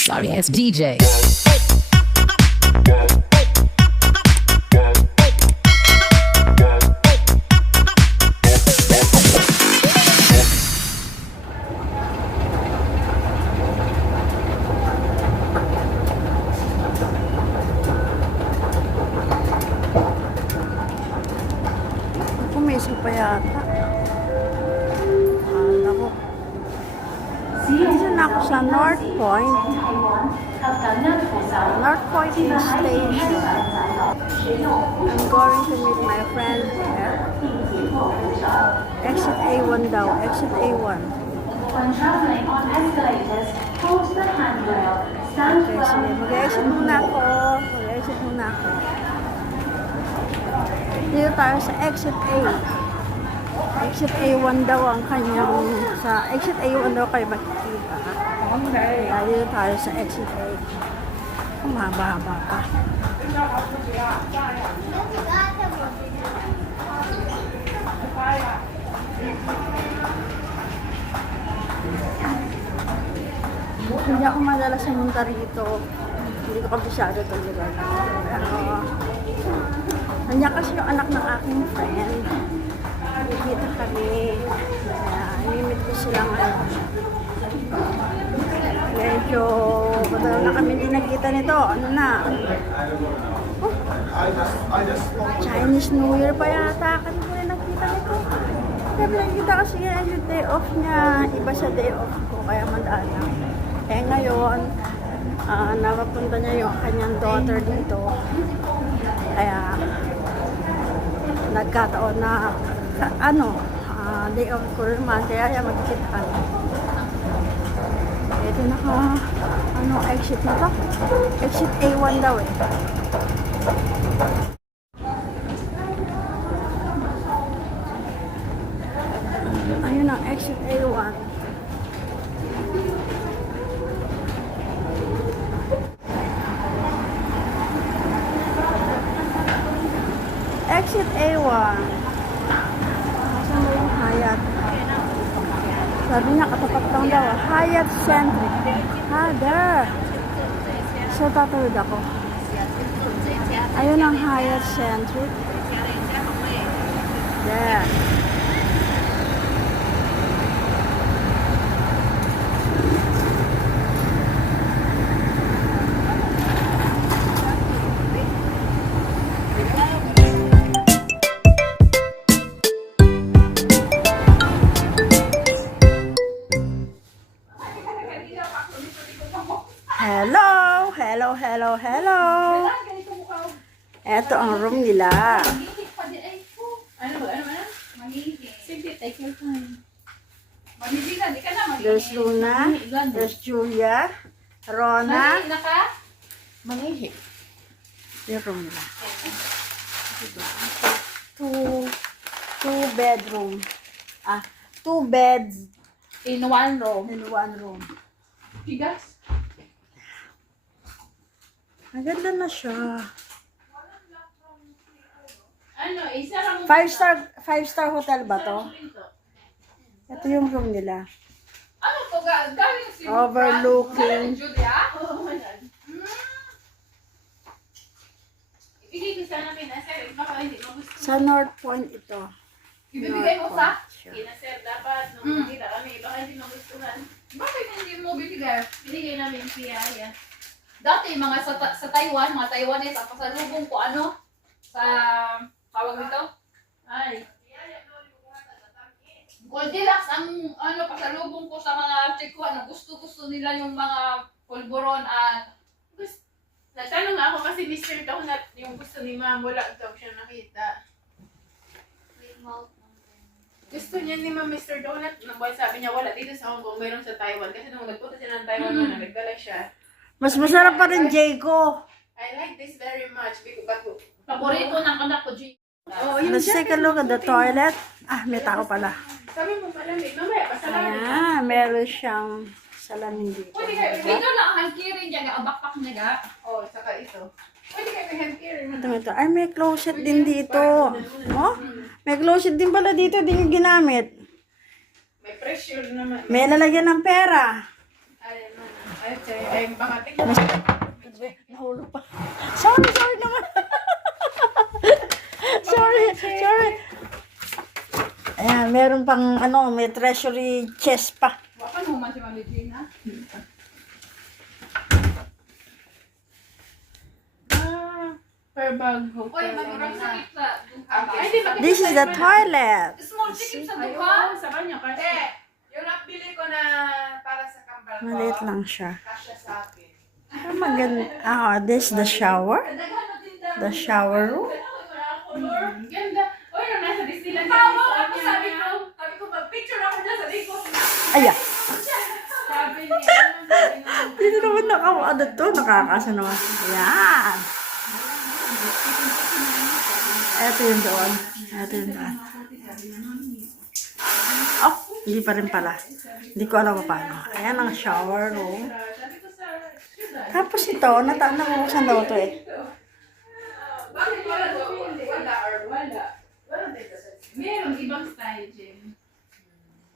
Sorry ass DJ. Kumiso pa yata. Akala ko. Dito na ako sa North Point. North Point Station. I'm going to meet my friend there. Exit A1 daw. Exit A1. When traveling on escalators, hold the handrail. Stand Okay, firm. sige. Mag-exit muna ako. Mag-exit muna ako. Dito tayo sa Exit A. Exit A1 daw ang kanyang, sa Exit A1 daw kayo makikita. Kaya dito tayo sa Exit A. Mahaba-haba pa. Hindi ako madalas pumunta rito. Hindi ko kabisado itong lugar. Nandiyan kasi yung anak ng aking friend. Nakikita kami. Kaya inimit ko silang medyo matagal na kami din nagkita nito. Ano na? Oh, Chinese New Year pa yata. Kasi ko rin nagkita nito. Kaya nagkita kasi yung day off niya. Iba sa day off ko. Kaya madaan lang. Eh ngayon, napapunta niya yung kanyang daughter dito. Kaya nagkataon na day off ko naman. Kaya magkita kami. Ito exit na to. Exit A1 daw eh. Ayun ang exit A1. Exit A1. Saan ba yung Hyatt? Sabi niya, katapat lang daw. Hyatt Centric. There. So, tatawid ako. Ayun ang Hyatt Centric. There. Hello. Eto ang room nila. There's Luna, there's Julia, Rona. Yung room nila. Two bedroom. Two beds In one room. in one room. Bigas? Maganda na siya. Ano, isa lang. Five-star hotel ba to? Ito yung room nila. Ano to? Galing si Overlooking. Julia? Oo, ibigay ko sana kina sir. Baka hindi magusto. Sa North Point ito. Ibibigay mo sa? Siya. Kina sir, dapat nung makita kami. Baka hindi magustuhan. Bakit hindi mo bibigay? Binigay namin si Yaya. Dati, mga sa Taiwan, mga Taiwanese, ang pasalubong ko, sa, tawag nito? Ay. Goldilocks ang, pasalubong ko sa mga Chikuan, na gusto nila yung mga pulburon at, natanong nga ako kasi Mr. Donut, yung gusto ni Ma'am, wala daw siya nakita. Gusto niya ni Ma'am Mr. Donut, sabi niya, wala dito sa Hong Kong, mayroon sa Taiwan. Kasi nung nagpunta sila ng Taiwan, nagdala siya. Mas masarap pa rin Jayco. I like this very much because paborito ng anak ko, G. Oh, Let's take a look at the toilet. May tao pala. Sabi mo pala, mamaya, pasalamin. Meron siyang salamin dito. Pwede kayo, Ito na ang halkirin niya, ga backpack niya ga. oh, saka ito. Pwede kayo hand carry. Ito. May closet din dito. Oh? May closet din pala dito. Di yung ginamit. May pressure naman. May lalagyan ng pera. Ayan naman. Ay, pangating. Nahulog pa. Sorry naman. sorry. Ayan, meron pang may treasury chest pa. Wakan mo man si Mami Gina. Per bag hotel. Oy, magurang sakit sa Ay, di ba? This is the toilet. Small chicken sa Ay, duha. oo, sa kanya kasi. Yung napili ko na para sa kambal ko, Maliit lang siya. kasya sa akin. Maganda. This is the shower. The shower room. Ganda. Oy, nung nasa Disneyland Sabi ko, mag-picture ako dyan sa likod. Ayan. Sabi niya. Dito naman nakakasa naman. Ayan. Ito yung doon. Oh, hindi pa rin pala. Hindi ko alam paano. Ayan ang shower room. Tapos ito, nabuksan daw ito eh. Bakit wala doon? Wala or wala? Meron ibang style, Jen.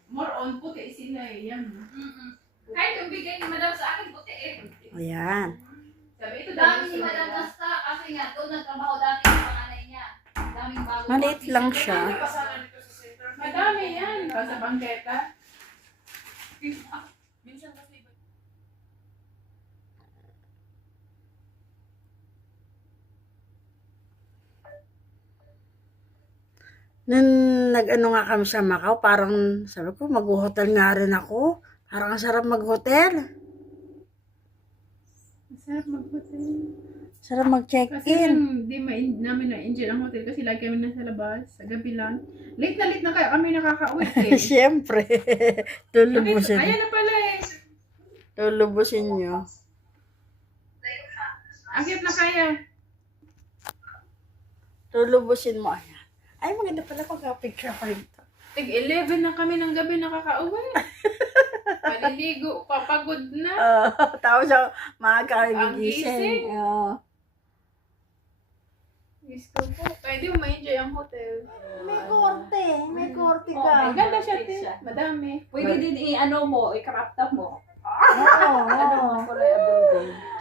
More on puti sila eh. Yan. Kahit yung bigay ni Madam sa akin, puti eh. Ayan. Sabi ito Dami ni Madam Nasta kasi nga doon nagtrabaho dati yung panganay niya. Daming bago. Maliit lang siya. Kasama nito sa center. Madami yan. Pa sa bangketa. Minsan kasi iba. Nung nag-ano nga kami sa Macau, parang sabi ko, mag-hotel nga rin ako. Parang ang sarap mag-hotel. Masarap mag-hotel. Sarap Kasi mag-check-in. lang, di namin na-enjoy ang hotel kasi lagi kami nasa labas, sa gabi lang. Late na kaya kami nakaka-uwi eh. Siyempre. Lulubusin. Ayan na pala eh. Lulubusin nyo. Akit na kaya. Lulubusin mo. Ayan. Ay, maganda pala pagka-picture ko rito. Tig-11 na kami ng gabi nakaka-uwi. Maliligo, papagod na. Tapos maaga kami Ang gising. gigising. Oo. Gusto po. Pwede mo ma-enjoy ang hotel. May korte Ang ganda siya, te. Madami. Pwede din i-ano mo, i-crop top mo. Oo.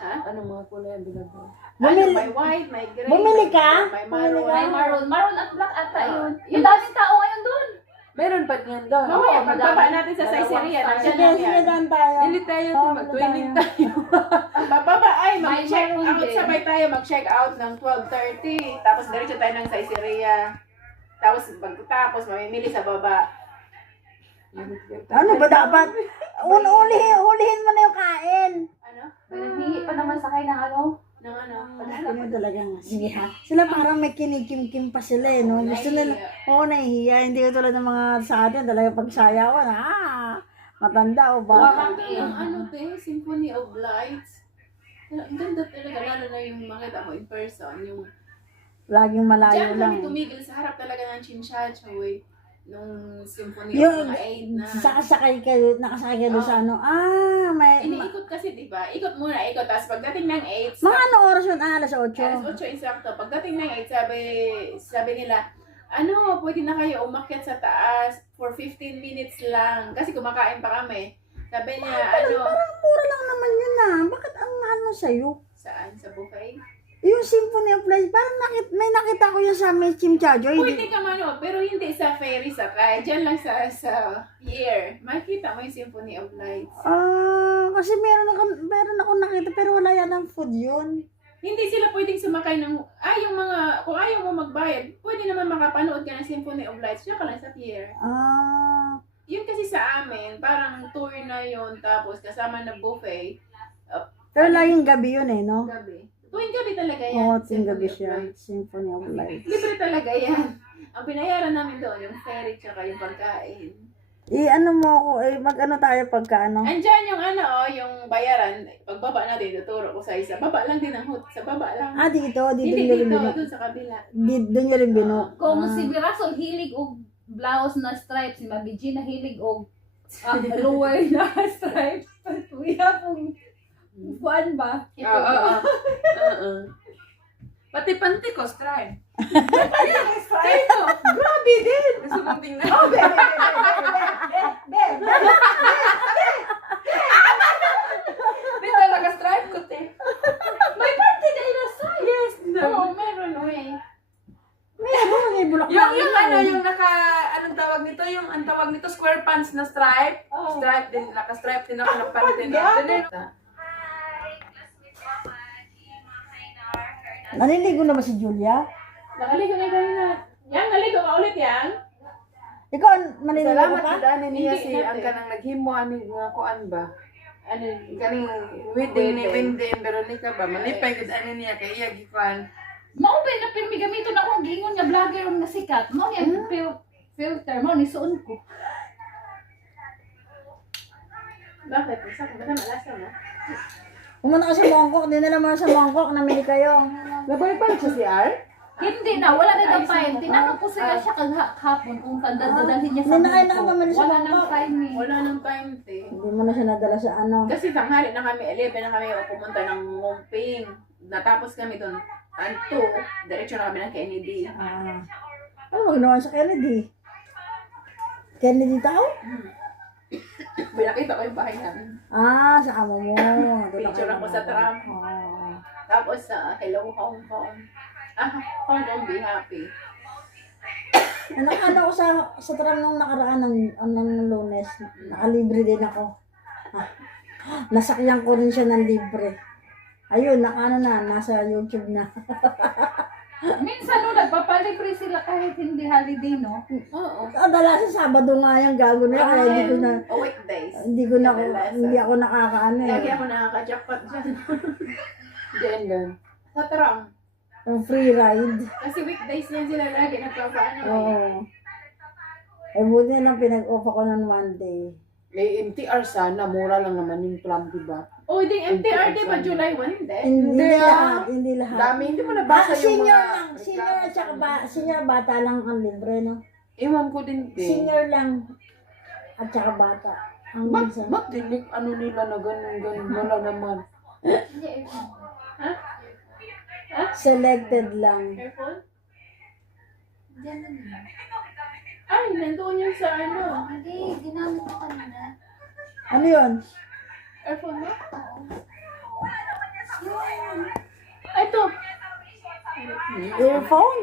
Ano mga kulay ang binagawa? Bumili- May white, may gray. Bumili ka? May Bumili maroon. ka? Ay, maroon at black ata yun. Yung daming tao ngayon doon. Meron pa ganyan doon. Mamaya, Oo, pagbaba madami. natin sa Sizeria. Sige, Nandiyan sige, yan. daan tayo. Dili tayo, Oo, mag-twinning daan tayo. Bababa ay, May mag-check maroon out. din. Sabay tayo mag-check out ng 12:30. Tapos diretso tayo ng Sizeria. Tapos pagkatapos, mamimili sa baba. Ano ba dapat? Ulihin mo na yung kain. Ano? Naghihi pa naman sakay ng ano. Ng ano? Ano talagang, sige ha. Sila parang may kinikim-kim pa sila eh, no? Gusto nila, nahihiya. Hindi ko tulad ng mga sa atin, talagang pagsayawan, matanda o ba? Ang ganda ng ano te, Symphony of Lights. Ang ganda talaga, lalo na yung makita mo in person. Yung Laging malayo diyan lang. kami tumigil sa harap talaga ng Chinchachoy. Nung Symphony Yung, of Light na. nakasakay kayo doon sa ano, may, Iniikot kasi, di ba? Ikot muna, ikot. Tapos pagdating ng 8, mga ano oras yun? Alas 8. alas 8 insakto. Pagdating ng 8, sabi nila, ano, pwede na kayo umakyat sa taas for 15 minutes lang. Kasi kumakain pa kami. Sabi niya, ano, Parang mura lang naman yun Bakit ang mahal mo sa'yo? saan? Sa buffet? Yung Symphony of Light, parang may nakita ko yun sa may Chimchajoy. Pwede ka manood, pero hindi sa ferry sakay. Diyan lang sa pier. Makikita mo yung Symphony of Lights. Kasi meron ako nakita, pero wala yan ang food yun. Hindi sila pwedeng sumakay ng, yung mga, kung ayaw mo magbayad, pwede naman makapanood ka ng Symphony of Lights. Diyan ka lang sa pier. Yun kasi sa amin, parang tour na yun, tapos kasama na buffet. Pero laging gabi yun eh, no? Gabi. Tuwing gabi talaga yan. Oo, ting gabi Symphony of siya. Lights. Symphony of Light. Libre talaga yan. Ang binayaran namin doon, yung ferry tsaka yung pagkain. Ano mo ako, mag-ano tayo pagka ano? Andyan yung yung bayaran. Pagbaba natin, tuturo ko sa isa. Baba lang din ang sa baba lang. Dito Hindi nyo rin dito, binok. doon sa kabila. Doon nyo rin binok. Kung si Virasol hilig og blouse na stripes, si Mami G na hilig og lower na stripes. Kuya pong buwan ba? Oo. Pati pantikos, try. Ito, grabe din! Gusto mong tingnan. pants na stripe. Oh. Stripe din, naka-stripe din ako ng pants din. Dali. Naliligo na ba si Julia? Nakaligo na kanina. Yan, naligo ka ulit yan. Ikaw, naliligo Salamat ka pa? sa daan niya Hindi si natin. ang kanang naghimo ani nga kuan ba. Ano? Kaning wedding ni Wendy and Veronica ba. Manipay gud ani niya kay iya gikuan. Maupay na pirmi gamiton ako ang gingon nga vlogger nga sikat. Mao ni filter mo ni suon ko. Bakit? Isa ko ba na malasa na? Pumunta ka sa Mongkok, dinala mo na sa Mongkok, namili kayo. Nabay-balik siya si R? Hindi na, wala na daw time. Tinanong ko siya kag hapon kung dadalhin niya sa Hindi na kayo Mongkok. nakapamili sa Wala nang Mongkok. time eh. Wala nang time, te. Hindi mo na siya nadala sa ano. Kasi tanghali na kami, 11 na kami pumunta ng Mumping. Natapos kami doon. Anto, diretso na kami ng Kennedy. Ano mo ginawa sa Kennedy? Kennedy tao? Pinakita ko yung bahay namin. Sa amo mo. Picture ako sa tram. Oo. Tapos Hello Hong Kong. Hong Kong, be happy. Ano ko sa tram nung nakaraan ng Lunes. Nakalibre din ako. Nasakyan ko rin siya ng libre. Ayun, nasa YouTube na. Minsan no, nagpapalibre sila kahit hindi holiday, no? Oo. Dala sa Sabado nga yung gago na yun, kaya Weekdays. hindi ako nakakaano Lagi eh. ako nakaka-jackpot dyan. Diyan gan. Sa tram. Yung free ride. Kasi weekdays yan sila lagi nagpapaano. Oo. Eh, buti na lang pinag-off ako ng one day. May MTR sana, mura lang naman yung plan, di ba? Oh, di MTR, di ba July 1? Hindi. Hindi ah. lahat, hindi lahat. Dami, hindi mo nabasa yung Senior mga... lang, senior at saka senior bata lang ang libre, no? Iwan ko din, te. Senior lang at saka bata. Ang minsan. Ba't dinig ano nila na ganun, wala naman. Selected lang. Airphone? Ay, nandoon yun sa ano. Hindi, ginamit ko kanina. Ano yun? Airphone mo? Ay, ito. Earphone?